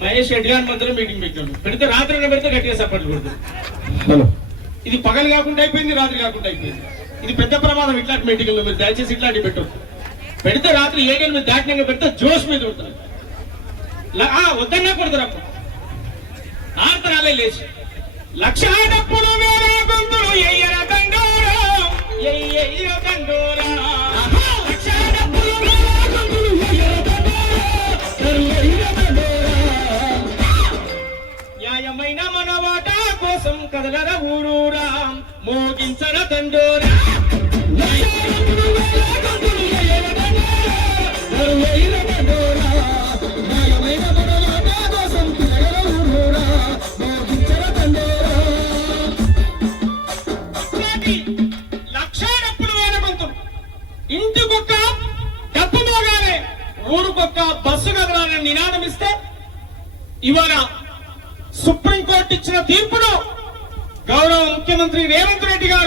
మహేష్ రెడ్డి గారి మధ్యలో మీటింగ్ పెట్టాడు. పెడితే రాత్రి పెడితే గట్టిగా సపోర్ట్ కొడుతుంది. ఇది పగలు కాకుండా అయిపోయింది, రాత్రి కాకుండా అయిపోయింది. ఇది పెద్ద ప్రమాదం. ఇట్లాంటి మీటింగ్లో మీరు దయచేసి ఇట్లాంటి పెట్టదు. పెడితే రాత్రి 7 మీద దాటినాక పెడితే జోష్ మీద ఉంటుంది. వద్దన్నా కొడతారు. అప్పుడు ఆర్తరాలే లేచి లక్ష డప్పులు వేరే గొంతులు ఎయ్యర దండోరా ఎయ్యర దండోరా న్యాయమైన మన వాటా కోసం కదలర ఊరూరా మోగించర దండోరా ఇంటికొక్క డబ్బు మోగానే ఊరుకొక్క బస్సు కదలాలని నినాదం ఇస్తే ఇవాళ సుప్రీంకోర్టు ఇచ్చిన తీర్పును గౌరవ ముఖ్యమంత్రి రేవంత్ రెడ్డి గారు